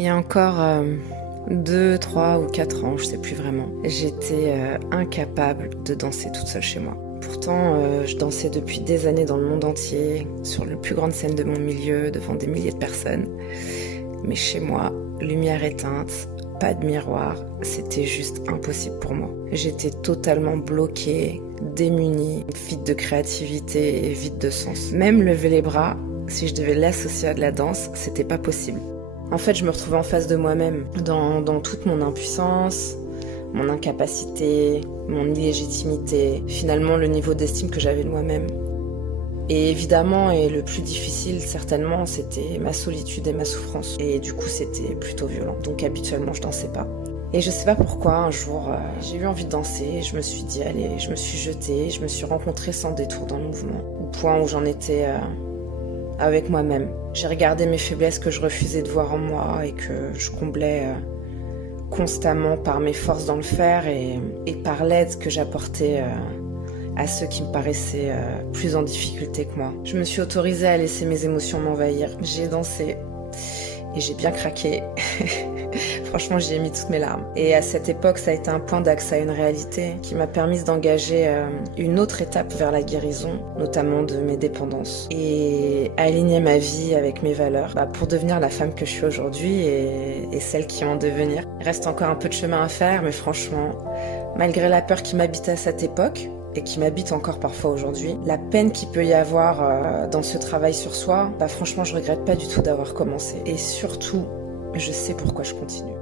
Il y a encore 2, 3 ou 4 ans, je sais plus vraiment, j'étais incapable de danser toute seule chez moi. Pourtant, je dansais depuis des années dans le monde entier, sur les plus grandes scènes de mon milieu, devant des milliers de personnes. Mais chez moi, lumière éteinte, pas de miroir, c'était juste impossible pour moi. J'étais totalement bloquée, démunie, vide de créativité et vide de sens. Même lever les bras, si je devais l'associer à de la danse, c'était pas possible. En fait, je me retrouvais en face de moi-même, dans toute mon impuissance, mon incapacité, mon illégitimité, finalement le niveau d'estime que j'avais de moi-même. Et évidemment, et le plus difficile certainement, c'était ma solitude et ma souffrance. Et du coup, c'était plutôt violent. Donc habituellement, je dansais pas. Et je sais pas pourquoi, un jour, j'ai eu envie de danser, je me suis dit, allez, je me suis jetée, je me suis rencontrée sans détour dans le mouvement, au point où j'en étais avec moi-même. J'ai regardé mes faiblesses que je refusais de voir en moi et que je comblais constamment par mes forces dans le faire et par l'aide que j'apportais à ceux qui me paraissaient plus en difficulté que moi. Je me suis autorisée à laisser mes émotions m'envahir. J'ai dansé et j'ai bien craqué. Franchement, j'y ai mis toutes mes larmes. Et à cette époque, ça a été un point d'axe à une réalité qui m'a permis d'engager une autre étape vers la guérison, notamment de mes dépendances, et aligner ma vie avec mes valeurs pour devenir la femme que je suis aujourd'hui et celle qui va en devenir. Il reste encore un peu de chemin à faire, mais franchement, malgré la peur qui m'habitait à cette époque, et qui m'habite encore parfois aujourd'hui, la peine qu'il peut y avoir dans ce travail sur soi, franchement, je regrette pas du tout d'avoir commencé. Et surtout, je sais pourquoi je continue.